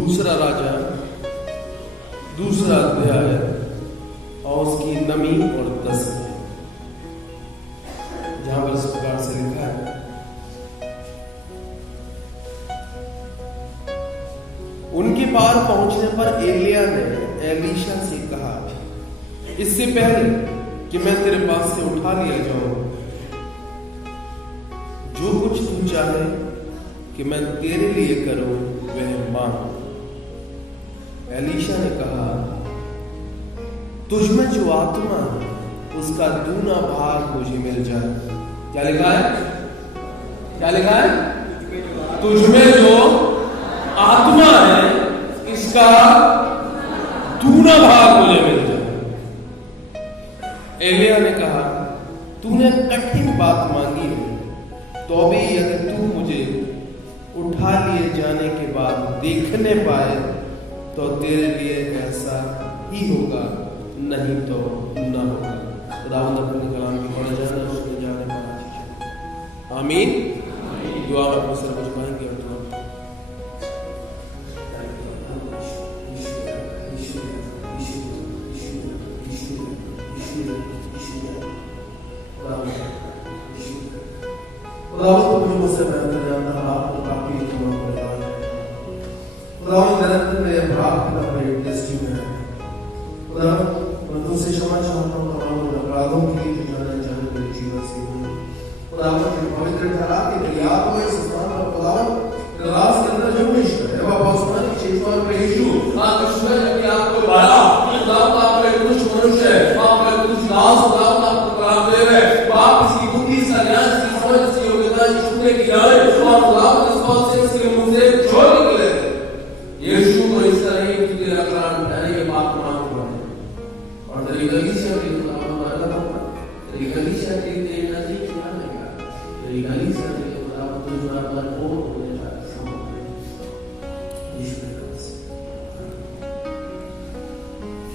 दूसरा राजा दूसरा अध्याय और उसकी 9 और 10 जहां पर इस प्रकार से लिखा है, उनके पार पहुंचने पर एलिया ने एलीशा से कहा, इससे पहले कि मैं तेरे पास से उठा लिया जाऊं, जो कुछ तू चाहे कि मैं तेरे लिए करूं वह मांग। एलीशा ने कहा, तुझ में जो आत्मा है उसका दूना भाग मुझे मिल जाए। क्या लिखा है? क्या लिखा है? तुझ में जो आत्मा है इसका दूना भाग मुझे मिल जाए। एलिया ने कहा, तूने कठिन बात मांगी है, तो भी यदि तू मुझे उठा लिए जाने के बाद देखने पाए तो तेरे लिए ऐसा ही होगा, नहीं तो न होगा। खुदावंद अपने कलाम की पढ़ा जाना उसमें जाने पाना। आमीन। दुआ में अपने सर झुकाएंगे और दुआ मुझसे बेहतर जानता है, आपको काफी मेरे प्राप्त में है। मैं तुमसे क्षमा चाहता हूँ तमाम अपराधों के लिए जाने मेरे जीवन से पवित्र ठहरा के मेरी याद हो इस स्थान पर खुदावंद राज के अंदर जो ईश्वर है वह आसमान की चेतना में यीशु आप ईश्वर ने अपने आप को बढ़ा। खुदावंद आप एक कुछ मनुष्य है, आप एक कुछ दास, खुदावंद आपको कलाम दे रहे हैं, आप इसकी बुद्धि से ज्ञान की समझ की योग्यता यीशु ने की है और खुदावंद इस बात से इसके मुंह से छोड़ निकले यीशु को इस तरह ही तेरा कलाम ठहरे ये बात मांग और तेरी गली से खुदावंद बरकत होगा, तेरी गली से तेरी नजदीक क्या आएगा, तेरी गली से खुदावंद तुझ पर बोल होने का संभव यीशु ने कहा।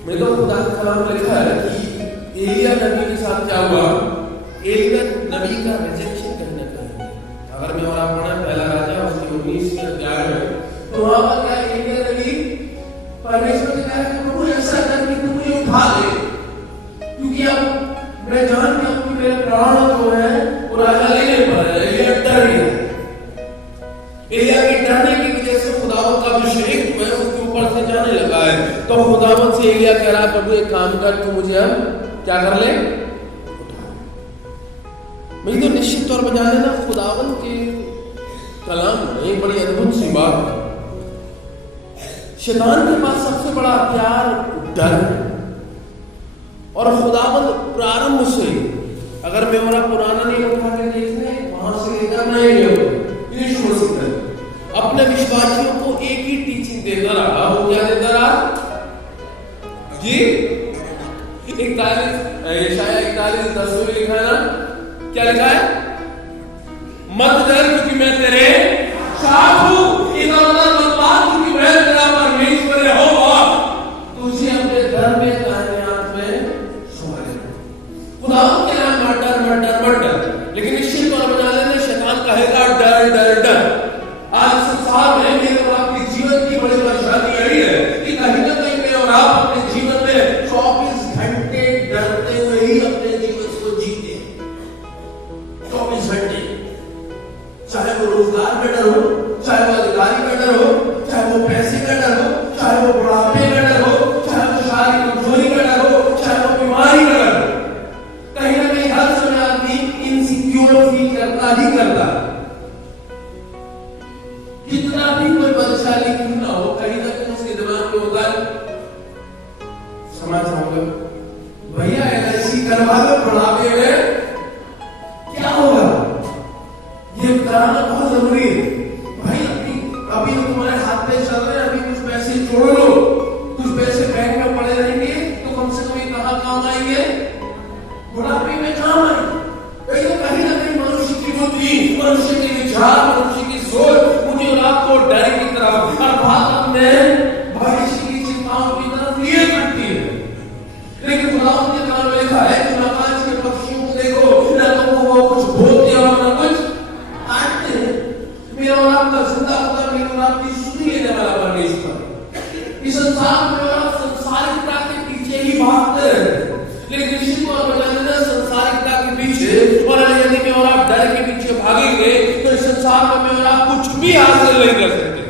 मैं तो खुदा का कलाम लिखा है कि एलिया नबी के साथ क्या हुआ, एलिया नबी का रिजेक्शन करने का है। अगर मैं और आप पढ़ा पहला राजा उसके 19 अध्याय में, तो वहां पर क्या एलिया नबी परमेश्वर से कहा कि प्रभु ऐसा कर कि तू मुझे उठा ले, क्योंकि अब मैं जानता हूं कि मेरे प्राण जो है वो राजा लेने पर है। एलिया डर गया। एलिया के डरने की वजह से खुदावंद का अभिषेक में उसके ऊपर से जाने लगा है। तो खुदावंद से एलिया कह रहा, प्रभु एक काम कर, तू मुझे अब क्या कर ले, उठा। मैं तो निश्चित तौर पर जाने ना खुदावंद के कलाम में एक बड़ी अद्भुत सी बात है। शैतान के पास सबसे बड़ा हथियार डर है और खुदावंद प्रारंभ से, अगर मैं और पुराना नहीं उठा के देखने वहां से लेकर नए यीशु मसीह ने अपने विश्वासियों को एक ही टीचिंग देता रहा। वो क्या देता रहा जी? 41:10 में लिखा है ना, क्या लिखा है? मत डर क्योंकि मैं तेरे साथ हूं, इधर-उधर मत भाग क्योंकि मैं तेरा परमेश्वर यहोवा तुझे अपने घर में दाहिने हाथ में संभालेगा। खुदावंद के नाम मत डर, लेकिन निश्चित तौर पर जान लेना शैतान कहेगा डर डर डर। आज संसार में मेरे और आपके जीवन की बड़ी परेशानी यही है कि कहीं ना कहीं मैं और आप अपने जीवन में 24 घंटे डरते हुए ही अपने जीवन को जीते हैं। 24 घंटे, चाहे वो रोजगार का डर हो, चाहे वो अधिकारी का डर हो, चाहे वो पैसे का डर हो, चाहे वो बुढ़ापे का डर हो, चाहे वो शारीरिक कमजोरी का डर हो, चाहे वो बीमारी का डर हो, कहीं ना कहीं हर समय आदमी इनसिक्योर फील करता ही करता। कितना भी कोई बलशाली क्यों ना हो, कहीं ना कहीं उसके दिमाग में होता है, समझ होगा भैया ऐसी करवा दो बुढ़ापे में क्या होगा, ये कराना बहुत जरूरी है भाई। अभी तो तुम्हारे हाथ में चल रहे हैं, अभी कुछ पैसे जोड़ लो, कुछ पैसे बैंक में पड़े रहेंगे तो कम से कम कहां काम आएंगे, बुढ़ापे में काम आएंगे। तो कहीं ना कहीं मनुष्य की बुद्धि, मनुष्य के विचार, मनुष्य की सोच मुझे और आपको डर की तरफ अर्थात अपने भविष्य की चिंताओं की तरफ लिए करती है। लेकिन खुदावंद के कलाम में लिखा है कि आकाश के पक्षियों को देखो, ना तो वो कुछ बोलते और ना कुछ काटते हैं, मेरा और आपका जिंदा खुदा मेरे और आपकी सुनी लेने वाला परमेश्वर लेकिन निश्चित तौर पर जानना संसारिकता के पीछे और यदि मैं और आप डर के पीछे भागेंगे तो इस संसार में मैं और आप कुछ भी हासिल नहीं कर सकते।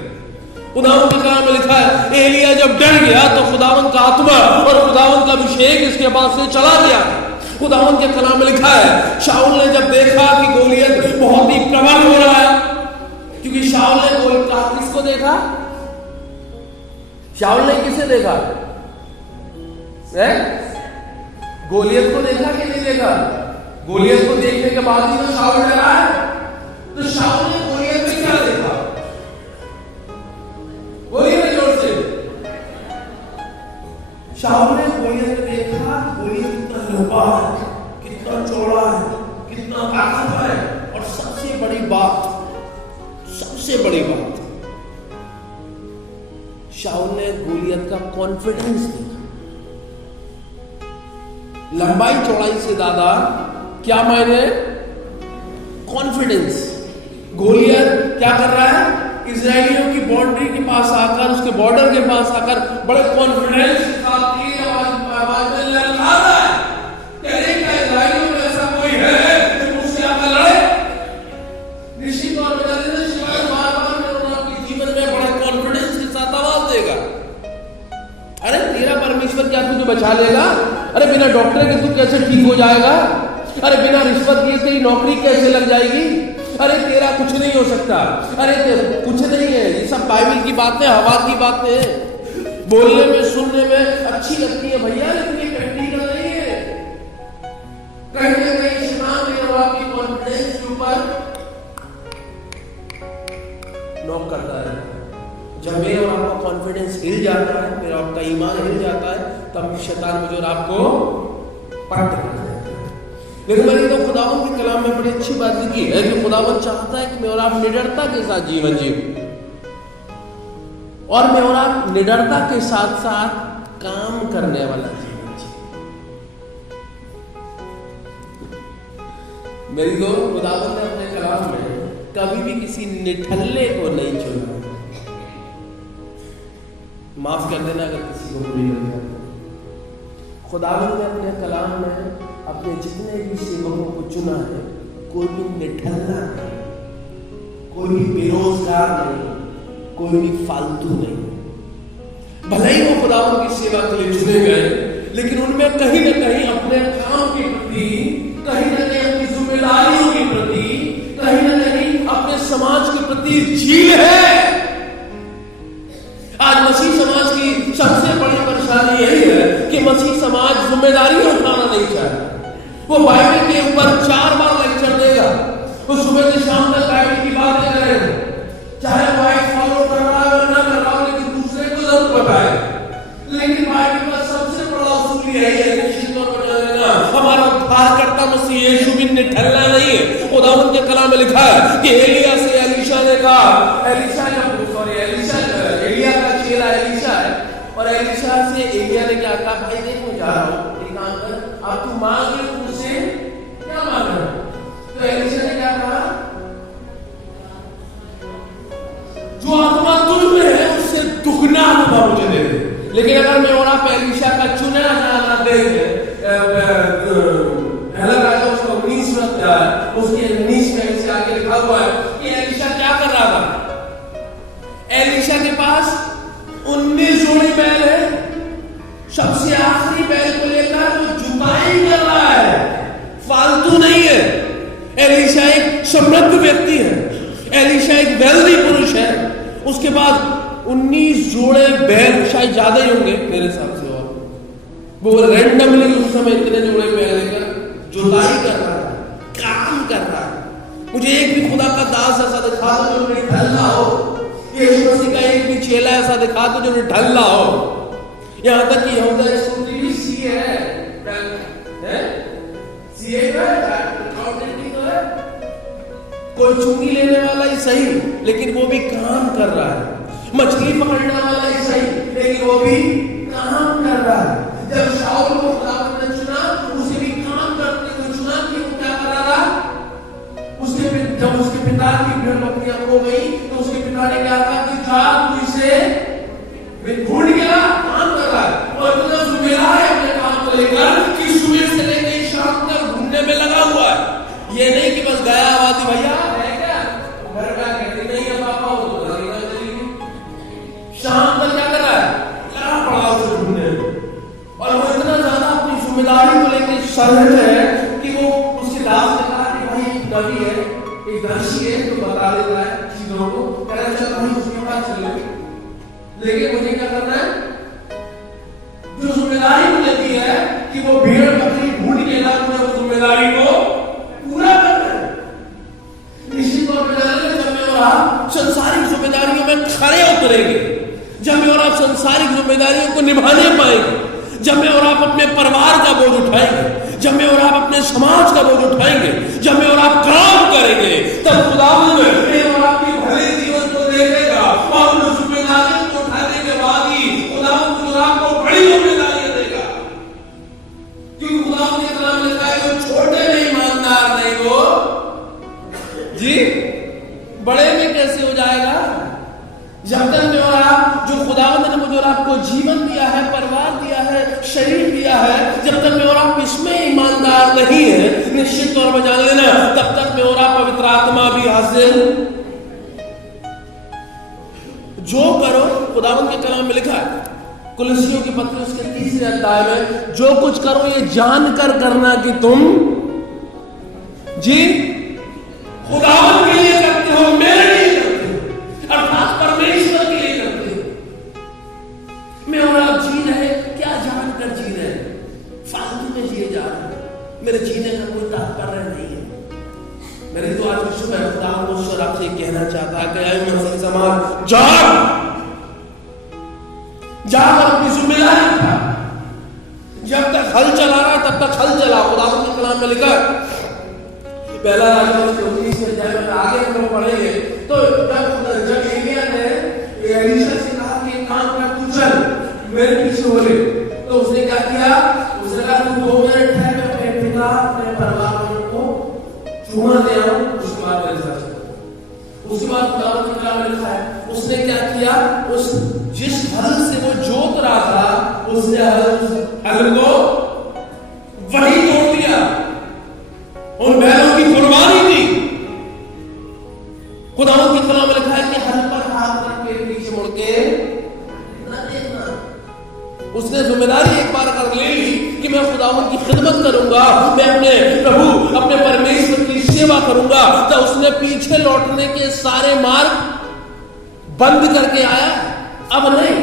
खुदावंद के कलाम में लिखा है एलिया जब डर गया तो खुदावंद का आत्मा और खुदावंद का अभिषेक इसके पास से चला गया। खुदावंद के कलाम में लिखा है शाऊल ने जब देखा कि गोलियत बहुत ही प्रबल हो रहा है, क्योंकि शाऊल ने किसको देखा? शाऊल ने किसे देखा? गोलियत को देखा कि नहीं देखा? गोलियत को देखने के बाद ही तो शाऊल डरा है। तो शाऊल ने गोलियत में क्या देखा? बोलिए ना जोर से। शाऊल ने गोलियत में देखा गोलियत कितना लंबा है, कितना चौड़ा है, कितना ताकतवर है, और सबसे बड़ी बात शाऊल ने गोलियत का कॉन्फिडेंस देखा। लंबाई चौड़ाई से ज्यादा क्या मायने? कॉन्फिडेंस। गोलियत क्या कर रहा है? इजरायलियों की बाउंड्री के पास आकर, उसके बॉर्डर के पास आकर बड़े कॉन्फिडेंस के साथ आवाज में ललका रहा है कि अरे क्या इजरायलियों में ऐसा कोई है जो मुझसे आकर लड़े? निश्चित तौर पर शिवाय बार-बार में आपके जीवन में बड़े कॉन्फिडेंस के साथ आवाज देगा। अरे तेरा परमेश्वर क्या तुझे बचा लेगा? अरे बिना डॉक्टर के तू कैसे ठीक हो जाएगा? अरे बिना रिश्वत लिए तेरी नौकरी कैसे लग जाएगी? अरे तेरा कुछ नहीं हो सकता। अरे कुछ नहीं है, ये सब बाइबल की बातें, हवा की बातें हैं, बोलने में सुनने में अच्छी लगती है भैया, लेकिन ये प्रैक्टिकल नहीं है। कहीं ना कहीं शैतान मेरे और आपकी कॉन्फिडेंस के ऊपर नॉक करता है। जब मेरे और आपका कॉन्फिडेंस हिल जाता है, मेरा आपका ईमान हिल जाता है, तब शैतान मुझे और आपको पलट देता है। लेकिन मैंने तो खुदावंद के कलाम में बड़ी अच्छी बात लिखी है कि खुदावंद चाहता है कि मैं और आप निडरता के साथ जीवन जिए, और मैं और आप निडरता के साथ साथ काम करने वाला जीवन जिए। मेरी तो खुदावंद ने अपने कलाम में कभी भी किसी निठल्ले को नहीं चुना। माफ कर देना अगर किसी को बुरी लगे। खुदावंद ने अपने कलाम में अपने जितने भी सेवकों को चुना है, कोई भी निठल्ला नहीं, कोई भी बेरोजगार नहीं, कोई भी फालतू नहीं। भले ही वो खुदावंद की सेवा के लिए चुने गए, लेकिन उनमें कहीं ना कहीं अपने काम के प्रति, कहीं ना कहीं अपनी जिम्मेदारियों के प्रति, कहीं ना कहीं अपने समाज के प्रति झील है। आज मसीह समाज की सबसे बड़ी परेशानी यही है कि मसीह समाज जिम्मेदारी उठाना नहीं चाहता। वो बाइबल के ऊपर 4 बार लेक्चर देगा, वो सुबह से शाम तक बाइबल की बातें करेगा, चाहे वाइफ फॉलो कर रहा है ना कर रहा हो, लेकिन दूसरे को जरूर बताए। लेकिन बाइबल का सबसे बड़ा उसूल यही है, निश्चित तौर पर जानना, हमारा उद्धारकर्ता मसीह यीशु भी निठल्ला नहीं है। खुदावंद के कलाम में लिखा है कि एलिया से एलीशा ने कहा, एलिया का चेला एलीशा है, और एलीशा से एलिया ने क्या कहा? भाई देख मैं जा रहा हूँ, एक काम कर, अब तू मांग ले, मुझसे क्या मांग रहा है? तो एलीशा ने क्या कहा? जो आत्मा तुझ में है उससे दुगना आत्मा मुझे दे दे। लेकिन अगर मैं और आप एलीशा का चुना जाना देंगे, पहला राजा उसका 19 में, उसके 19 में से आगे लिखा हुआ है कि एलीशा क्या कर रहा था? एलीशा के पास 19 जोड़ी बैल है, सबसे आखिरी बैल को लेकर वो जुताई कर रहा है, फालतू नहीं है। एलीशा एक समृद्ध व्यक्ति है, एलीशा एक वेल्दी पुरुष है। उसके बाद 19 जोड़े बैल, शायद ज्यादा ही होंगे मेरे हिसाब से, और वो रैंडमली उस समय इतने जोड़े बैल लेकर जुताई कर रहा है, काम कर रहा है। मुझे एक भी खुदा का दास ऐसा दिखा दो जो निठल्ला हो, यीशु मसीह का एक भी चेला ऐसा दिखा दो जो निठल्ला हो। यहां तक कि यहूदा इस्करियोती भी सीए है, सीए है, कोई चुंगी लेने वाला ही सही, लेकिन वो भी काम कर रहा है। मछली पकड़ने वाला ही सही, लेकिन वो भी काम कर रहा है। जब शाऊल को खुदावंद ने चुना, उसे भी काम करते हुए चुना कि वो क्या कर रहा था? जब उसके पिता की भेड़ बकरियां खो गई, तो उसके पिता ने क्या कहा कि जा तू इसे ढूंढ गया, काम कर रहा है, और इतना जुमेला है अपने काम को लेकर कि सुबह जिम्मेदारी को लेकर शर्त है कि वो उसके दास ने कहा कि भाई एक नबी है, एक दर्शी है, तो बता देता है चीजों को। कह रहा चल भाई उसके पास चलो, लेकिन मुझे क्या करना है, जो जिम्मेदारी मुझे दी है कि वो भेड़ बकरी ढूंढ के ला, मुझे वो जिम्मेदारी को पूरा करना है। निश्चित तौर पर जब मैं और आप संसारिक जिम्मेदारियों में खड़े उतरेंगे, जब मैं और आप संसारिक जिम्मेदारियों को निभाने पाएंगे, जब मैं और आप अपने परिवार का बोझ उठाएंगे, जब मैं और आप अपने समाज का बोझ उठाएंगे, जब मैं और आप काम करेंगे, तब खुदावंद मैं और आपके भले जीवन को देखेगा और उन जिम्मेदारियों को उठाने के बाद ही खुदावंद मुझे आपको बड़ी जिम्मेदारियां देगा। क्योंकि खुदावंद ने कलाम में लिखा है जो छोटे में ईमानदार नहीं हो जी, बड़े में कैसे हो जाएगा। जब तक मैं और आप, जो खुदावंद ने मुझे और आपको जीवन दिया है, परिवार दिया है, शरीर दिया है, जब तक मैं और आप इसमें ईमानदार नहीं है, निश्चित तौर पर जान लेना, तब तक मैं और आप पवित्र आत्मा भी हासिल जो करो। खुदावंद के कलाम में लिखा है कुलसियों की पत्री उसके 3 अध्याय में, जो कुछ करो ये जानकर करना कि तुम जी खुदावंद के लिए करते हो, मेरे लिए करते हो, अर्थात परमेश्वर के लिए करते हो। मैं और आप जी रहे, क्या जानकर जी रहे, फालतू में जिए जा रहे, मेरे जीने का कोई तात्पर्य नहीं है। मेरे तो आज विश्व में खुदावंद आपसे कहना चाहता है कि आए मसीह समाज जाग अपनी जिम्मेदारी उठा। जब तक हल चला रहा है तब तक हल चला। खुदावंद के कलाम में लिखा है, पहला राजा 19 अध्याय में आगे हम लोग पढ़ेंगे, तो जब एलिया ने एलीशा से कहा कि काम कर, तू चल मेरे पीछे हो ले, तो उसने क्या किया, उसने कहा तू 2 मिनट ठहर, मैं अपने पिता अपने परिवार वालों को चूमा दे आऊं, उसके बाद मेरे साथ चल। उसके बाद खुदावंद के कलाम में लिखा है उसने क्या किया, उस जिस हल से वो जोत रहा था उसने हल को वही तोड़ दिया, उन बैलों की कुर्बानी दी। खुदावंद के कलाम में लिखा है कि हल पर हाथ रख के पीछे मुड़ के न देखना। उसने जिम्मेदारी एक बार कर ली कि मैं खुदावंद की खिदमत करूंगा, मैं अपने प्रभु अपने परमेश्वर की सेवा करूंगा, तो उसने पीछे लौटने के सारे मार्ग बंद करके आया। अब नहीं,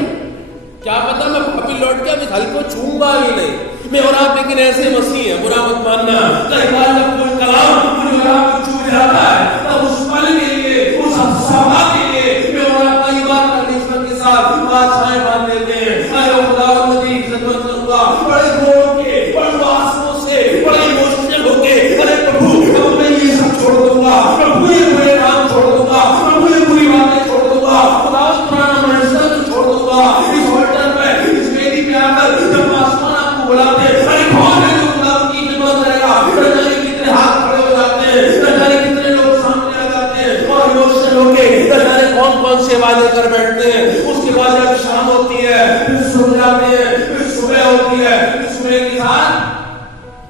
क्या पता मैं वापिस लौट के अभी हल को छूंगा ही नहीं। मैं और आप लेकिन ऐसे मसीह है, बुरा मत मानना। कई बार जब कोई कलाम मुझे और आपको छू जाता है, तब उस पल के लिए, उस सभा के लिए मैं और आप कई बार परमेश्वर के साथ बादशाहें बांध लेते हैं। अरे खुदावंद की खिदमत करूंगा, बड़े जोर के, बड़े आंसुओं से, बड़े इमोशनल होके, अरे प्रभु अब मैं ये सब छोड़ दूंगा, प्रभु ये बुरे काम छोड़ दूंगा, प्रभु ये बुरी बातें छोड़ दूंगा, खुदावंद पुराना मनुष्य छोड़ दूंगा। इस होटल में, इस वेदी पे आकर जब आसमान आपको बुलाते, अरे कौन है जो खुदावंद की खिदमत करेगा, जाने कितने हाथ खड़े हो जाते हैं, जाने कितने लोग सामने आ जाते हैं और इमोशनल होके जाने कौन से वादे कर बैठते हैं। उसके बाद जब शाम होती है फिर सो जाते हैं, फिर सुबह होती है, फिर सुबह के साथ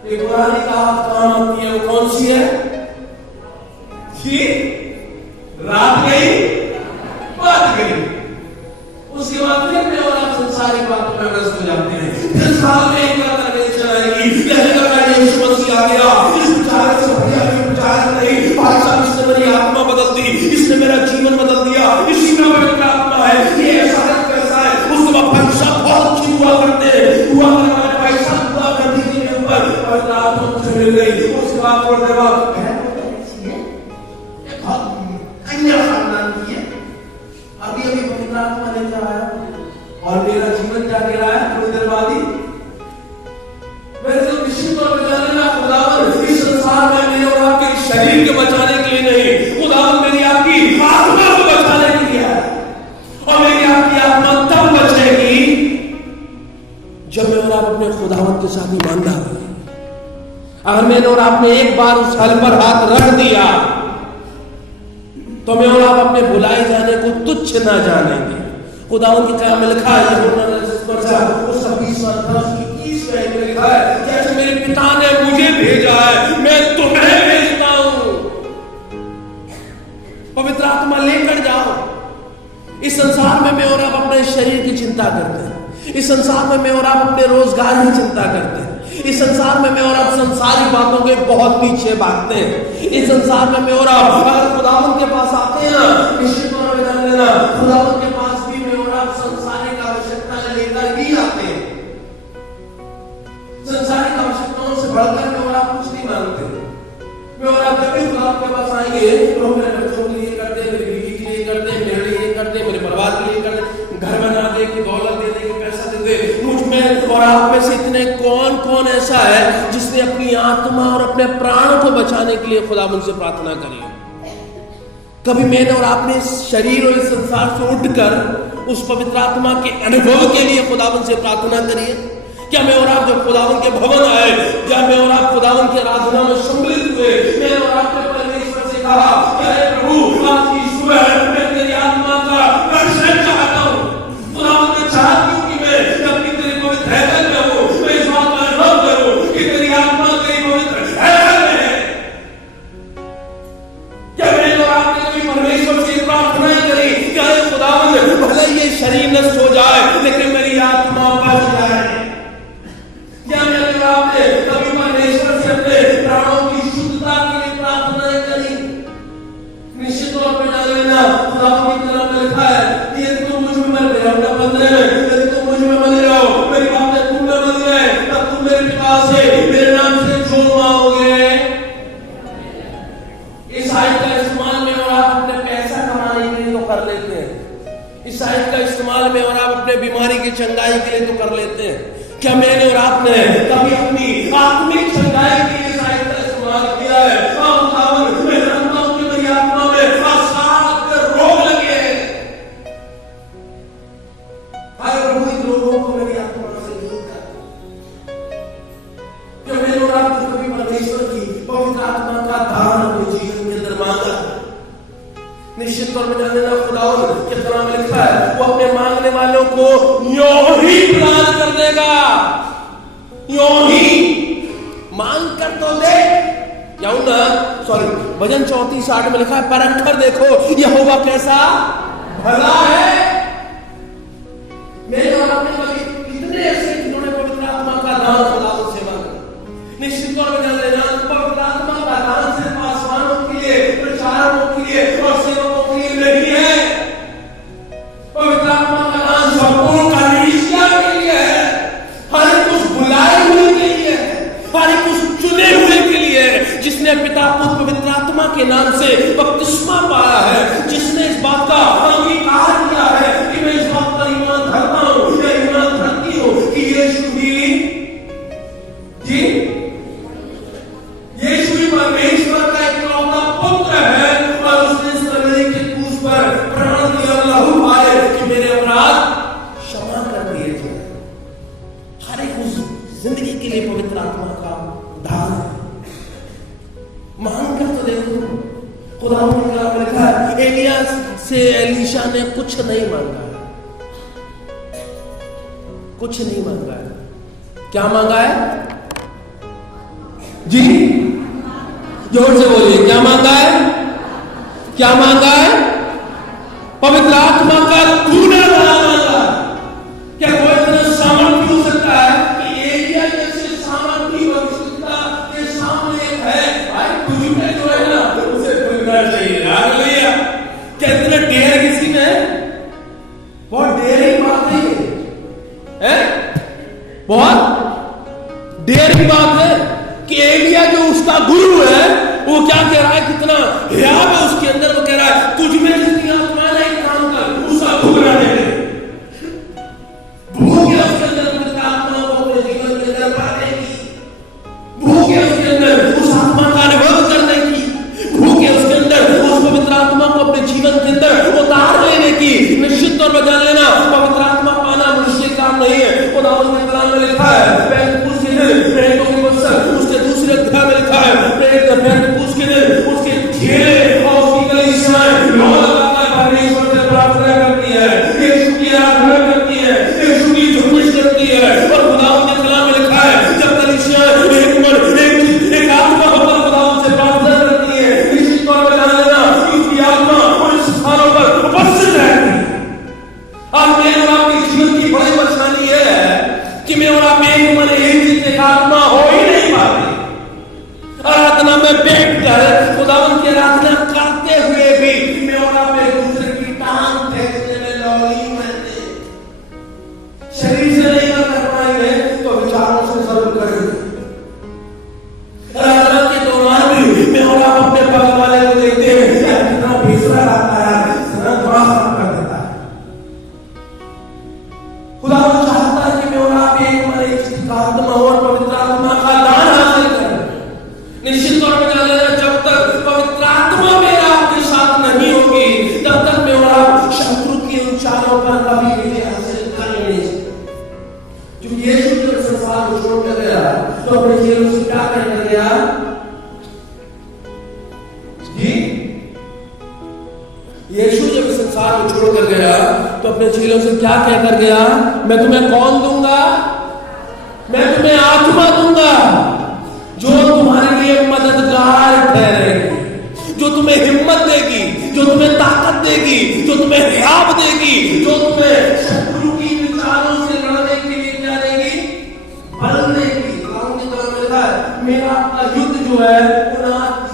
एक पुरानी कहावत होती है, वो कौन सी है जी, रात गई बात गई। उसके बाद फिर मैं और आप संसारिक बातों में व्यस्त हो जाते हैं। फिर साल में एक बार कन्वेंशन आएगी, कहने लगा यीशु मसीह आ गया, इस विचार से बढ़िया कोई विचार नहीं, भाई साहब इसने मेरी आत्मा बदल दी, इसने मेरा जीवन बदल दिया, इसी में पवित्र आत्मा है, ये ऐसा है कैसा है। उसके बाद भाई साहब बहुत अच्छी हुआ करते हैं, हुआ करने वाले भाई साहब हुआ करती थी मेरे ऊपर, पवित्र आत्मा मुझे मिल गई। उसके बाद थोड़ी देर बाद अन्य खानदान की है, अभी पवित्र आत्मा लेकर आया और मेरा जीवन क्या कह रहा है थोड़ी देर बाद ही। मेरे तो निश्चित तौर पर जानना, खुदावंद इस संसार में मेरे और आपके शरीर को बचाने के लिए नहीं, खुदावंद मेरी आपकी आत्मा को बचाने के लिए है। और मेरी आपकी आत्मा तब बचेगी जब मैं और आप अपने खुदावंद के साथ ईमानदार हैं। अगर मैंने और आपने एक बार उस हल पर हाथ रख दिया तो मैं और आप अपने भुलाए जाने को तुच्छ ना जानेंगे। खुदावंद की कलाम में लिखा है, लिखा है जैसे मेरे पिता ने मुझे भेजा है मैं तुम्हें भेजता हूं। पवित्र आत्मा लेकर जाओ। इस संसार में मैं और आप अपने शरीर की चिंता करते हैं, इस संसार में मैं और आप अपने रोजगार की चिंता करते हैं, इस संसार में मैं और आप संसारी बातों के बहुत पीछे भागते हैं। इस संसार में मैं और आप अगर खुदावंद के पास आते हैं ना, निश्चित तौर पर जान लेना खुदावंद के पास भी मैं और आप संसारिक आवश्यकता लेकर ही आते हैं। संसारिक आवश्यकताओं से बढ़कर मैं और आप कुछ नहीं मांगते। मैं और आप जब भी खुदावंद के पास आएंगे तो मेरे बच्चों के लिए करते, मेरी बीवी के लिए करते, मेरे लिए करते, मेरे परिवार के लिए करते, घर बना दे, कि दौलत दे दे, कि पैसा दे दे। मुझ में और आप में से इतने कौन कौन ऐसा है जिसने अपनी आत्मा और अपने प्राण को बचाने के लिए खुदावंद से प्रार्थना करी? कभी मैंने और आपने इस शरीर और इस संसार से उठकर उस पवित्र आत्मा के अनुभव के लिए खुदावंद से प्रार्थना करी है? क्या मैं और आप जब खुदावंद के भवन आए, जब मैं और आप खुदावंद की आराधना में सम्मिलित हुए, मैंने और आपने परमेश्वर से कहा कि हे प्रभु, आज की सुबह मैं तेरी आत्मा का दर्शन चाहता हूं। खुदावंद ने चाहा क्योंकि मैं जब भी तेरे पवित्र हैकल में हूं, मैं इस बात का अनुभव करूं कि तेरी आत्मा तेरी पवित्र हैकल में है। क्या मैंने और आपने कभी परमेश्वर से प्रार्थना करी कि हे खुदावंद, भले ये शरीर नष्ट हो जाए लेकिन मेरी आत्मा बच जाए? क्या मैंने और आपने कभी परमेश्वर से अपने प्राणों की शुद्धता के लिए प्रार्थना करी? निश्चित तौर पर जान लेना खुदावंद की तरफ में लिखा है कि यदि तुम मुझ में बने रहो, यदि तुम मुझ में बने रहो, मेरी बातें तुम में बनी रहे, तब तुम मेरे पिता से मेरे नाम से जो मांगोगे। इस आयत का इस्तेमाल में और आप अपने पैसा कमाने के लिए तो कर लेते हैं। इस आयत का इस्तेमाल में और आप अपने बीमारी की चंगाई के लिए तो कर लेते हैं। क्या मैंने और आपने कभी अपनी आत्मिक चंगाई के लिए इस आयत का इस्तेमाल किया है? मैं जानता हूं कि मेरी आत्मा में असाध्य रोग लगे हैं। हाय प्रभु, इन रोगों को मेरी आत्मा से दूर कर। क्या मैंने और आपने कभी परमेश्वर की पवित्र आत्मा का दान अपने जीवन के अंदर मांगा? निश्चित तौर पर जान लेना खुदावंद के कलाम में लिखा है वो अपने मांगने वालों को यूं ही प्रदान कर देगा। यूं ही मांग कर तो दे। भजन 34:8 में लिखा है, परख कर देखो यहोवा कैसा भला है। मेरे और आपने कभी इतने ऐसे जिन्होंने पवित्र आत्मा का दान खुदावंद से मांगा? निश्चित तौर पर जान लेना पवित्र आत्मा का दान सिर्फ आसमानों के लिए, प्रचारकों के लिए और सेवकों के लिए नहीं है। पवित्र आत्मा का दान संपूर्ण कलीसिया के लिए है। हर एक उस बुलाए हुए के लिए है, हर एक उस चुने हुए के लिए है जिसने पिता पुत्र पवित्र आत्मा के नाम से बपतिस्मा पाया है, जिसने इस बात का अंगीकार किया है कि मैं इस बात पर ईमान धरता हूं या ईमान धरती हूं कि यीशु ही परमेश्वर का इकलौता पुत्र है और उसने इस तलवार के क्रूस पर प्राण दिया, लहू बहाए कि मेरे अपराध क्षमा कर दिए जाए। हर एक उस जिंदगी के लिए पवित्र आत्मा का दान है। मांग कर तो देखो, खुदावंद ने कलाम में लिखा है एलिया से एलीशा ने कुछ नहीं मांगा है, कुछ नहीं मांगा है। क्या मांगा है जी? जोर से बोलिए, क्या मांगा है? क्या मांगा है? पवित्र आत्मा का दूना मांगा। क्या कोई इतना सामर्थ्य हो सकता है कि एलिया जैसे सामर्थ्य भविष्यता के सामने है? भाई तुझ में जो है ना उसे भूलना चाहिए। हालेलुया। क्या इतना डेयर किसी में? बहुत डेयरिंग बात है, बहुत डेयरिंग बात है कि एलिया जो उसका गुरु है वो क्या कह रहा है, कितना हियाव है उसके अंदर। वो कह रहा है तुझ में जितनी आत्मा है एक काम कर, उसका भुगना दे दे। भूख है उसके अंदर पवित्र आत्मा को अपने जीवन के अंदर पाने की, भूख है उसके अंदर उस आत्मा का अनुभव करने की, भूख है उसके अंदर उस पवित्र आत्मा को अपने जीवन के अंदर उतार लेने की। निश्चित तौर पर जान लेना पवित्र आत्मा पाना मनुष्य काम नहीं है। खुदावंद के कलाम में लिखा है उसके दूसरे अध्याय में लिखा है उसके घेरे और उसकी कलीसियाएं में बैठकर खुदावन की आराधना करते हुए भी मैं और आप एक दूसरे की टांग खींचने में लगी रहते हैं। शरीर से नहीं कर पाएंगे तो विचारों से जरूर करेंगे। आराधना के दौरान भी मैं और आप अपने बगल वाले को देखते हैं कितना बेसुरा रहता है, कितना दिमाग खराब कर देता है। खुदावन चाहता है कि मैं और आप एक आत्मा और पवित्र आत्मा का दान हासिल करें। निश्चित तौर पर जान लेना, जब तक पवित्र आत्मा मेरा आपके साथ नहीं होगी तब तक मैं और आप शत्रु की ऊंचाइयों पर कभी विजय हासिल कर नहीं सकते। क्योंकि यीशु जब संसार को छोड़कर गया तो अपने चेलों से क्या कहकर गया जी? यीशु जब संसार को छोड़कर गया तो अपने चेलों से क्या कहकर गया? मैं तुम्हें कौन दूंगा? मैं तुम्हें आत्मा दूंगा जो तुम्हारे लिए मददगार ठहरेगी, जो तुम्हें हिम्मत देगी, जो तुम्हें ताकत देगी, जो तुम्हें हियाव देगी, जो तुम्हें शत्रु की विचारों से लड़ने के लिए क्या देगी? बल देगी। मेरा आपका युद्ध जो है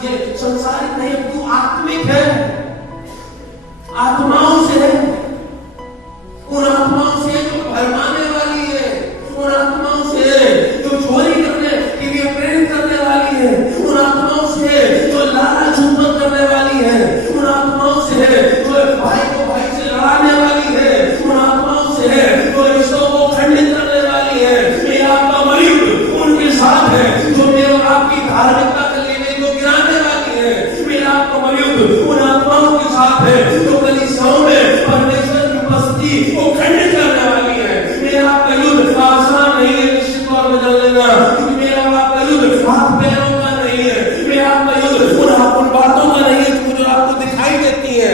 ये संसारिक नहीं, तू आत्मिक है, आत्माओं से है। उन आत्माओं से जो भरमाने वाली है, उन आत्माओं से जो चोरी करने के लिए प्रेरित करने वाली है, उन आत्माओं से जो लालच उत्पन्न करने वाली है, उन आत्माओं से जो भाई को भाई से लड़ाने वाली है, उन आत्माओं से जो रिश्तों को खंडित करने वाली है। मेरा आपका मयुद्ध उनके साथ है जो मेरे और आपकी धार्मिकता के लेने को गिराने वाली है। मेरा आपका मयुद्ध उन आत्माओं के साथ है जो कलीसियाओं में परमेश्वर की उपस्थिति को खंडित करने वाली है। मेरा आपका युद्ध आसान नहीं है, निश्चित तौर पर जान लेना, क्योंकि मेरा आपका युद्ध हाथ पैरों का नहीं है। मेरा आपका युद्ध उन बातों का नहीं है जो आपको दिखाई देती है।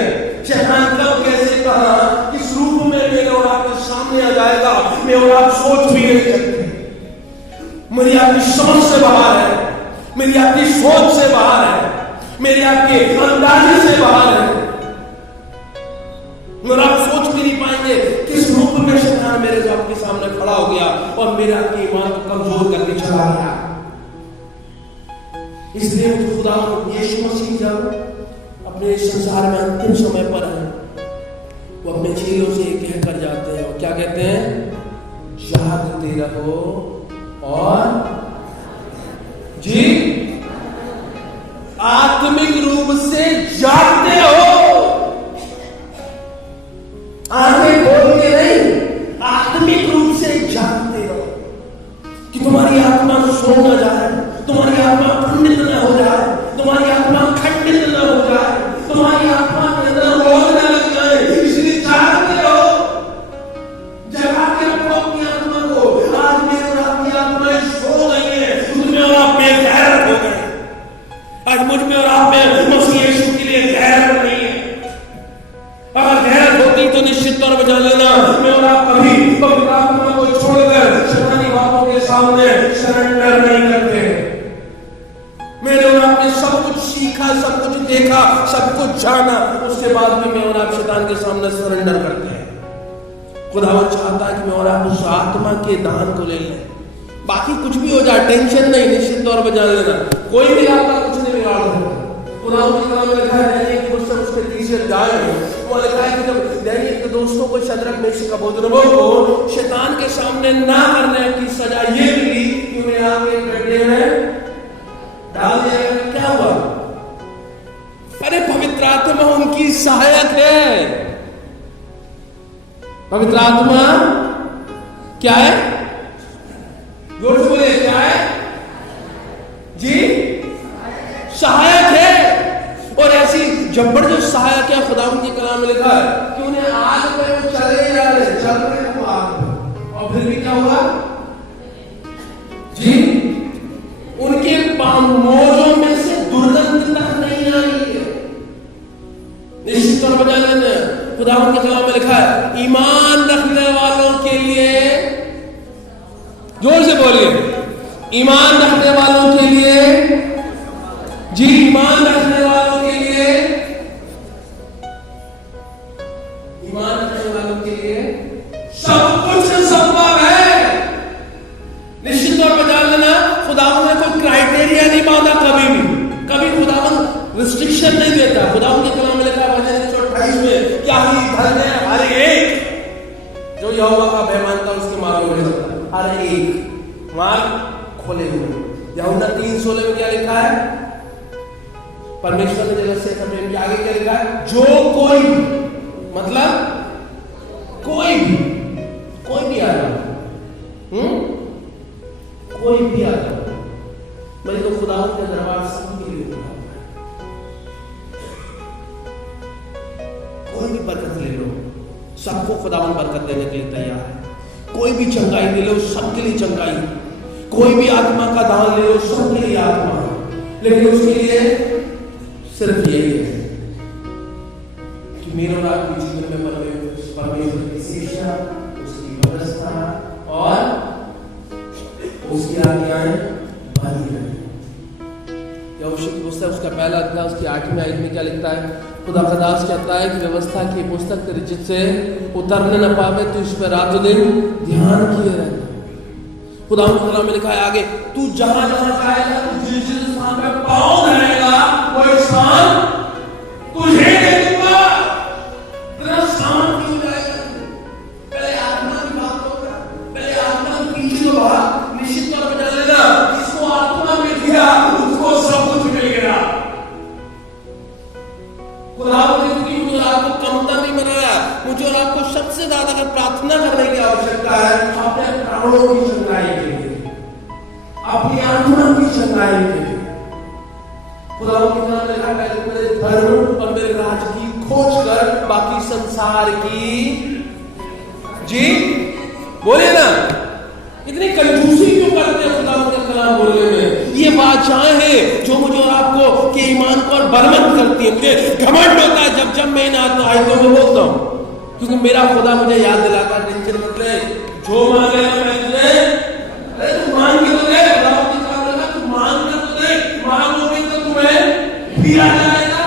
शैतान कब कैसे कहा किस रूप में मेरे और आपके सामने आ जाएगा मैं और आप सोच भी नहीं सकते। मेरी आपकी समझ से बाहर है, मेरी आपकी सोच से बाहर है, मेरी आपके अंदाजे से बाहर है। और आप सोच भी नहीं पाएंगे किस रूप में शैतान मेरे आपके सामने खड़ा हो गया और मेरे आपके ईमान को कमजोर करके चला गया। इसलिए खुदा यीशु मसीह जब अपने संसार में अंतिम समय पर है, वो अपने चेलों से कहकर जाते हैं, वो क्या कहते हैं? जागते रहो और जी आत्मिक रूप से जागते हो। आंखें खोल के नहीं, आत्मिक रूप से जागते रहो कि तुम्हारी आत्मा सो न जाए, तुम्हारी आत्मा खंडित न हो जाए, तुम्हारी आत्मा खंडित न हो जाए, तुम्हारी आत्मा के अंदर रोग न लग जाए। इसलिए जागते रहो, जगा के रखो अपनी आत्मा को। आज मेरे और आपकी आत्माएं सो गई है, उसमें और आप बेगैरत हो गए। आज मुझ में और आप में मसीह यीशु के लिए गैरत नहीं है। अगर गैरत होती तो निश्चित तौर पर जान लेना, मैं और आप कभी पवित्र आत्मा को छोड़कर शैतानी बातों के सामने सरेंडर नहीं करते। मैंने और आपने सब कुछ सीखा, सब कुछ देखा, सब कुछ जाना, उसके बाद भी मैं और आप शैतान के सामने सरेंडर करते हैं। खुदावन चाहता है कि मैं और आप उस आत्मा के दान को ले लें। बाकी कुछ भी हो जाए टेंशन नहीं, निश्चित तौर पर जान लेना, कोई भी आपका कुछ नहीं बिगाड़ सकता। खुदावन के कलाम में लिखा है दैनिक की पुस्तक उसके 30 अध्याय में वो लिखा है कि जब दैनिक के दोस्तों को शद्रक मेशक अबेदनगो को शैतान के सामने ना करने की सजा ये मिली कि उन्हें आग के गड्ढे में डाल दिया गया। क्या हुआ? अरे पवित्र आत्मा उनकी सहायक है। पवित्र आत्मा क्या है? जोर से बोलिए, क्या है जी? सहायक है। और ऐसी जबरदस्त सहायक है, खुदावंद के कलाम में लिखा है कि उन्हें आग में वो चले जा रहे, चल रहे वो आग में, और फिर भी क्या हुआ जी? उनके मोजों में से दुर्गंध तक नहीं आ रही है। निश्चित तौर पर जान खुदावंद के कलाम में लिखा है ईमान रखने वालों के लिए, जोर से बोलिए, ईमान रखने वालों के लिए जी, ईमान रखने वालों के लिए, ईमान रखने वालों के लिए सब कुछ संभव है। निश्चित तौर पर जान लेना, खुदावंद ने कोई क्राइटेरिया नहीं बांधा कभी भी। यूहन्ना 3:16 में क्या लिखा है? परमेश्वर ने जगत से ऐसा प्रेम किया। आगे क्या लिखा है? जो कोई, मतलब कोई भी आ जाओ, कोई भी आ जाओ, मैं तो खुदा के दरबार सबके लिए खुला है। कोई भी बरकत ले लो, सबको खुदावन बरकत देने के लिए तैयार है। कोई भी चंगाई ले लो, सबके लिए चंगाई। कोई भी आत्मा का दान ले लो, सबके लिए आत्मा। लेकिन उसके लिए सिर्फ यही है कि मेरे और आपके जीवन में परमेश्वर की शिक्षा, उसकी व्यवस्था और उसकी आज्ञाएं बनी रहे। यहोशू की पुस्तक उसका पहला अध्याय उसकी 8वीं आयत में क्या लिखता है? खुदा का दास कहता है कि व्यवस्था की पुस्तक तेरी जिद से उतरने न पावे, तू इस पर रातों दिन ध्यान किए रहना। खुदा में लिखा है आगे, तू जहां जहां जाएगा, तू जिस जिस स्थान पे पाँव धरेगा, वो स्थान तुझे दे दूंगा। तेरा स्थान क्यों जाएगा? पहले आत्मा की बात होगा, पहले आत्मा की पीछे तो बात निश्चित तौर पर जान लेना, जिसको आत्मा मिल गया उसको सब कुछ मिल गया। खुदा ने मुझे आपको कमतर नहीं बनाया। मुझे और आपको सबसे ज्यादा अगर प्रार्थना करने की आवश्यकता है, अपने प्राणों की चंगाई के लिए, अपनी आत्मा की चंगाई के लिए। खुदा की नाम लिखा है, मेरे धर्म और मेरे राज्य की खोज कर, बाकी संसार की जी बोले ना। इतनी कंजूसी क्यों करते हैं खुदा के कलाम बोलने में? ये बादशाह है जो मुझे और आपको के ईमान को और बलवंत करती है। मुझे घमंड होता है जब जब मैं इन आयतों में बोलता हूं, क्योंकि मेरा खुदा मुझे याद दिलाता है, टेंशन मत ले, जो मांगेगा मैं तुझे, अरे तू मांग के तो दे, तू मांग कर तो दे, मांगोगे तो तुम्हें दिया जाएगा।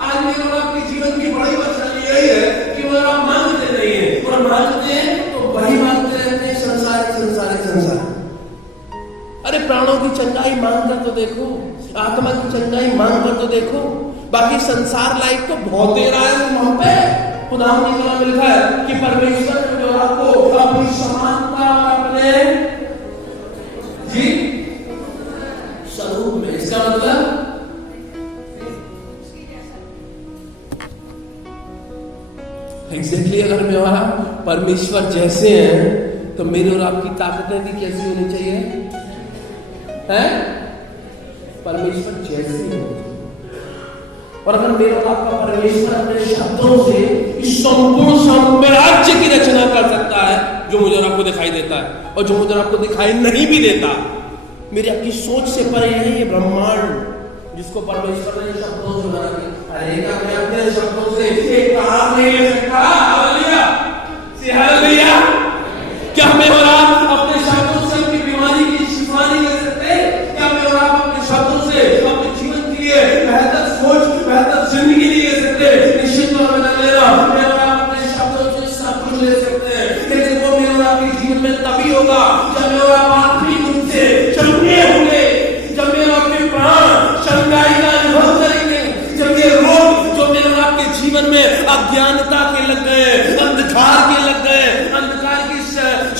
आज मेरे और आपके जीवन की बड़ी परेशानी यही है कि वो आप मांगते नहीं है, और मांगते हैं तो वही मांगते रहते हैं, संसार। अरे प्राणों की चंगाई मांग कर तो देखो, आत्मा की चंगाई मांग कर तो देखो। बाकी संसार लाइफ तो बहुत दे रहा है वहां पे। खुदा की कलाम में लिखा है कि परमेश्वर ने जो आपको अपनी समानता अपने जी स्वरूप में, इसका मतलब एग्जैक्टली अगर मैं वहां परमेश्वर जैसे हैं तो मेरी और आपकी ताकतें भी कैसी होनी चाहिए? हैं? परमेश्वर जैसे हो। और अगर मेरा और आपका परमेश्वर अपने शब्दों से इस संपूर्ण साम्राज्य की रचना कर सकता है, जो मुझे और आपको दिखाई देता है और जो मुझे और आपको दिखाई नहीं भी देता, मेरी आपकी सोच से परे है ये ब्रह्मांड जिसको परमेश्वर ने शब्दों से बना दिया। अरे क्या अपने शब्दों से एक काम नहीं ले सकता? Hallelujah, hallelujah. क्या मैं और आप अपने शब्दों से अपनी बीमारी की शिफा नहीं ले सकते? क्या मैं और आप अपने शब्दों से अपने जीवन के लिए बेहतर सोच, बेहतर जिंदगी नहीं ले सकते? निश्चित तौर पर जान लेना, मैं और आप अपने शब्दों से सब कुछ ले सकते हैं, लेकिन वो मेरे और आपके जीवन में तभी होगा जब मैं और आप आत्मिक रूप से चंगे होंगे, जब मेरे और आपके प्राण चंगाई का अनुभव करेंगे, जब ये रोग जो मेरे और आपके जीवन में अज्ञानता के लग गए, अंधकार के लग गए, अंधकार की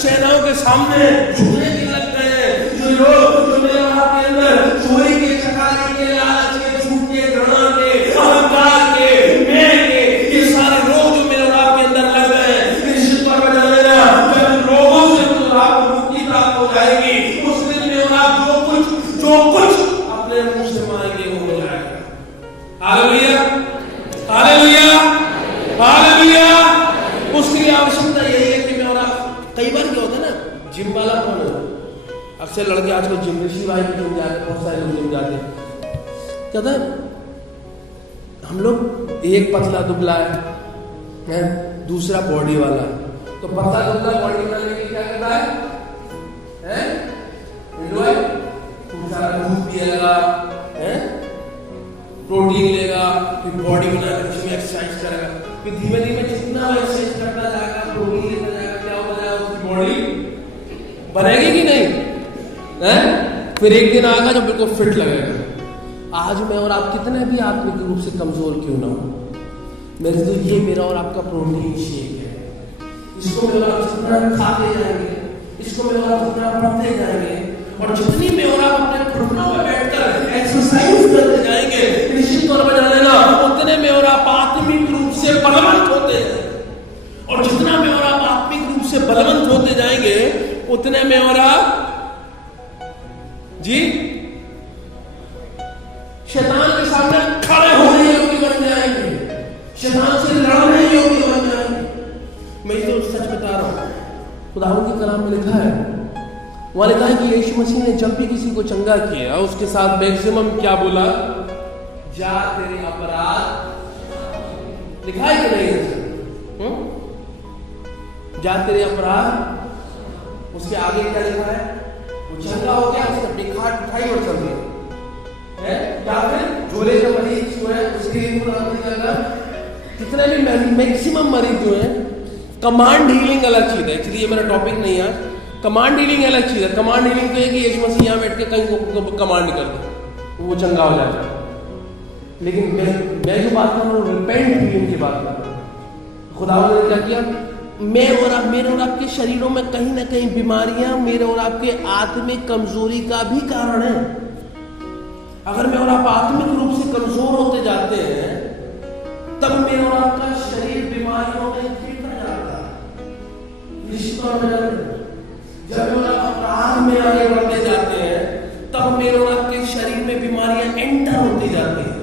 सेनाओं के सामने झुकने के लग गए, जो लोग जो मेरे और आपके अंदर चोरी के, चकारी के, लालच के, झूठ के, घृणा के, अहंकार के, मैं के, ये सारे रोग जो मेरे और आपके अंदर लग गए, निश्चित तौर पर जान लेना, जब रोगों से तो आपको मुक्ति प्राप्त हो जाएगी, उस दिन में और आप जो कुछ अपने मुंह से मांगेंगे वो हो जाएगा। Hallelujah, hallelujah, hallelujah. उसके लिए आवश्यकता यही है कि मैं और आप, कई बार क्या होता है ना, जिम वाला कौन है? अक्सर लड़के आजकल जिम, ऋषि भाई भी जिम जाते, बहुत सारे लोग जिम जाते हैं। क्या होता है, हम लोग एक पतला दुबला है, दूसरा बॉडी वाला, तो पतला दुबला बॉडी बनाने के लिए क्या करता है? दूध पिएगा, प्रोटीन लेगा, फिर बॉडी बनाकर उसमें एक्सरसाइज करेगा, फिर धीमे धीमे जितना एक्सरसाइज करता जाएगा, प्रोटीन लेता जाएगा, क्या हो जाएगा, उसकी बॉडी बनेगी कि नहीं है? फिर एक दिन आएगा जब बिल्कुल फिट लगेगा। आज मैं और आप कितने भी आत्मिक रूप से कमजोर क्यों ना हो, मेरे तो ये मेरा और आपका प्रोटीन शेक है। इसको मेरा आप जितना खाते जाएंगे, इसको मेरा आप जितना पढ़ते जाएंगे, और जितनी में और आप अपने घुटनों में बैठकर एक्सरसाइज करते जाएंगे, निश्चित तौर पर जान लेना, उतने में और आप आत्मिक रूप से बलवंत होते हैं। और जितना में और आप आत्मिक रूप से बलवंत होते जाएंगे, उतने में और आप जी शैतान के सामने खड़े होने योग्य बन जाएंगे, शैतान से लड़ने योग्य बन जाएंगे। मैं तो सच बता रहा हूं, खुदावंद के कलाम में लिखा है, वहां लिखा है कि यीशु मसीह ने जब भी किसी को चंगा किया, उसके साथ मैक्सिमम क्या बोला? जा तेरे अपराध, लिखा है कि नहीं? जा तेरे अपराध, उसके आगे क्या लिखा है? वो चंगा हो गया, उसने अपनी खाट उठाई और चल दिया है, या फिर झोले का मरीज जो है उसके लिए कितने भी मैक्सिमम मरीज जो है, कमांड हीलिंग अलग चीज है, एक्चुअली ये मेरा टॉपिक नहीं है। कमांड हीलिंग अलग चीज है। कमांड हीलिंग तो है कि यीशु मसीह यहाँ बैठ के कहीं को कमांड कर दे, वो चंगा हो जाता है। लेकिन मैं जो बात कर रहा हूँ, रिपेंट हीलिंग की बात कर रहा हूँ। खुदा ने क्या किया? मेरे और आपके शरीरों में कहीं ना कहीं बीमारियां मेरे और आपके आत्मिक कमजोरी का भी कारण है। अगर मैं और आप आत्मिक रूप से कमजोर होते जाते हैं, तब मेरे और आपका शरीर बीमारियों में घिरता जाता है। निश्चित तौर पर जब मैं और आप अपराध में आगे बढ़ते जाते हैं, तब मेरे और आपके शरीर में बीमारियां एंटर होती जाती हैं।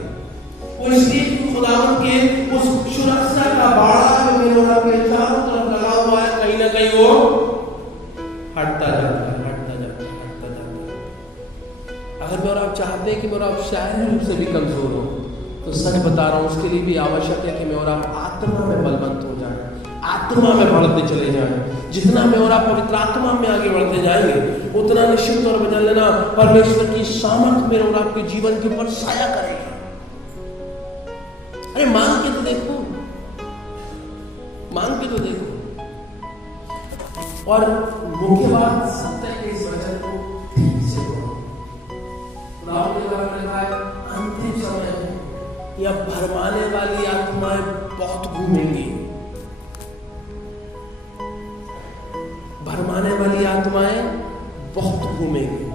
वो इसलिए खुदावंद के उस सुरक्षा का बाड़ा जो मेरे और आपके चारों तरफ लगा हुआ है, कहीं ना कहीं वो हटता जाता है, हटता जाता है, हटता जाता है। अगर मैं और आप चाहते हैं कि मैं और आप शारीरिक रूप से भी कमजोर हो, तो सच बता रहा हूं, उसके लिए भी आवश्यक है कि मैं और आप आत्मा में बलवंत हो जाए, आत्मा में बढ़ते चले जाएं। जितना मैं और आप पवित्र आत्मा में आगे बढ़ते जाएंगे, उतना निश्चित तौर पर जान लेना, परमेश्वर की सामर्थ मेरे और आपके जीवन के ऊपर साया करेगा। अरे मांग के तो देखो, मांग के तो देखो। और मुख्य बात सत्य के इस वचन को ठीक से बोलो। खुदावंद के बारे में लिखा है, अंतिम समय में यह भरमाने वाली आत्माएं बहुत घूमेंगी, भरमाने वाली आत्माएं बहुत घूमेंगी।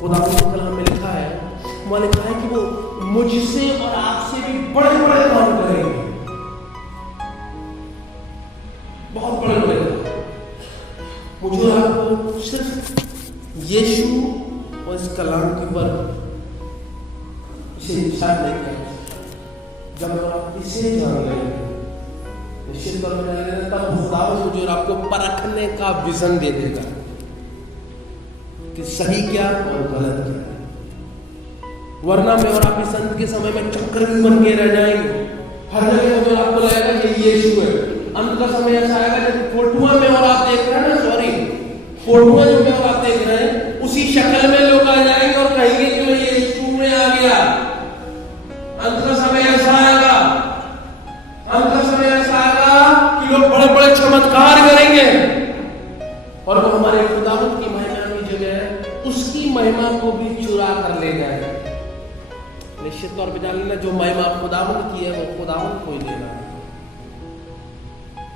खुदावंद के कलाम में लिखा है, वहां लिखा है कि वो मुझसे और आपसे भी बड़े बड़े काम करेंगे, बहुत बड़े बड़े काम। मुझे आपको सिर्फ यीशु और इस कलाम के ऊपर इसे निशान नहीं किया। जब आप इसे जान लेंगे, निश्चित तौर पर जानेंगे, तब खुदावंद मुझे और आपको परखने का विजन दे देगा कि सही क्या और गलत क्या। वरना मैं और आप इस अंत के समय में चक्कर भी बन के रह जाएंगे। हर जगह मुझे आपको लगेगा कि यीशु है। अंत का समय ऐसा आएगा जब फोटुआ में और आप देख रहे हैं ना, सॉरी, फोटुआ जो में और आप देख रहे हैं, उसी शक्ल में लोग आ जाएंगे और कहेंगे कि मैं यीशु में आ गया। अंत का समय ऐसा आएगा, अंत का समय ऐसा आएगा कि लोग बड़े बड़े चमत्कार करेंगे और वो हमारे खुदावंद की महिमा की जगह उसकी महिमा को भी चुरा कर ले जाएंगे। निश्चित तौर पर जान लेना, जो महिमा खुदावंद की है वो खुदावंद को ही देना है।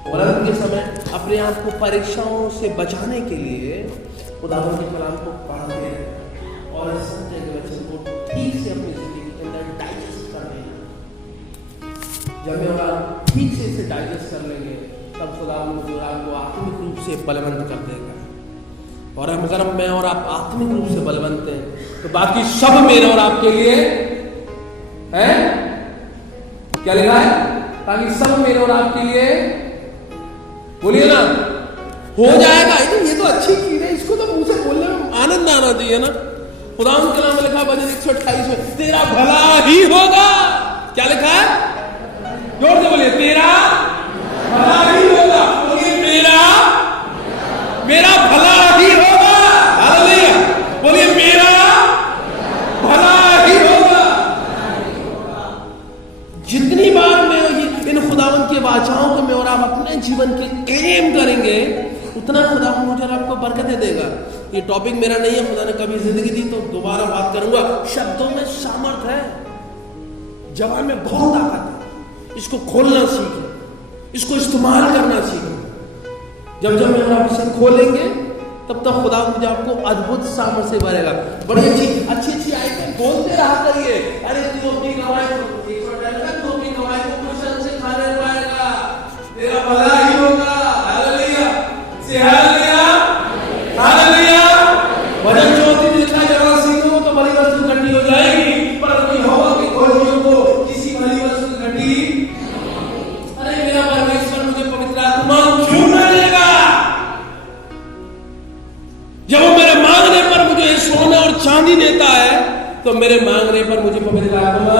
और अंत के समय अपने आप को परीक्षाओं से बचाने के लिए खुदावंद के कलाम को पढ़ते हैं और सत्य के वचन को ठीक से अपनी जिंदगी के अंदर डाइजेस्ट कर लेंगे। जब मैं और ठीक से इसे डाइजेस्ट कर लेंगे, तब खुदावंद जो आपको आत्मिक रूप से बलवंत कर देगा। और अगर मैं और आप आत्मिक रूप से बलवंत हैं, तो बाकी सब मेरे और आपके लिए है। क्या लिखा है? ताकि सब मेरे और आपके लिए, बोलिए ना, हो जाएगा। ये तो अच्छी चीज है, इसको तो मुंह से बोलने में आनंद आना चाहिए ना। खुदावंद के कलाम में लिखा है भजन 128 में, तेरा भला ही होगा। क्या लिखा है? जोर से बोलिए, तेरा भला ही होगा। बोलिए, मेरा भला ही होगा। हालेलुया। बोलिए, मेरा भला ही होगा। जितनी बार मैं इन खुदावंद की वाचाओं को मैं और आप अपने जीवन के क्लेम करेंगे, उतना खुदावंद मुझे और आपको बरकतें देगा। ये टॉपिक मेरा नहीं है, खुदा ने कभी जिंदगी दी तो दोबारा बात करूंगा। शब्दों में सामर्थ है, जवान में बहुत ताकत है। इसको खोलना सीखें, इसको इस्तेमाल करना सीखें। जब जब मैं और आप इसे खोलेंगे, तब तक खुदा मुझे आपको अद्भुत सामर्थ से भरेगा। बड़ी अच्छी आयतें बोलते रहा करिए। अरे तू अपनी कमाई तू अपनी कमाई को कुछ ढंग से खा नहीं पाएगा, तेरा भला ही होगा। हालेलुया से हालेलुया हालेलुया। वजन 34 जितना जरा सीखो तो भली वस्तु इकट्ठी हो जाएगी, पर यहोवा की खोजियों को किसी भली वस्तु इकट्ठी। अरे मेरा परमेश्वर मुझे पवित्र आत्मा क्यों न देगा? जब वो मेरे मांगने पर मुझे सोना और चांदी देता है, तो मेरे मांगने पर मुझे पवित्र आत्मा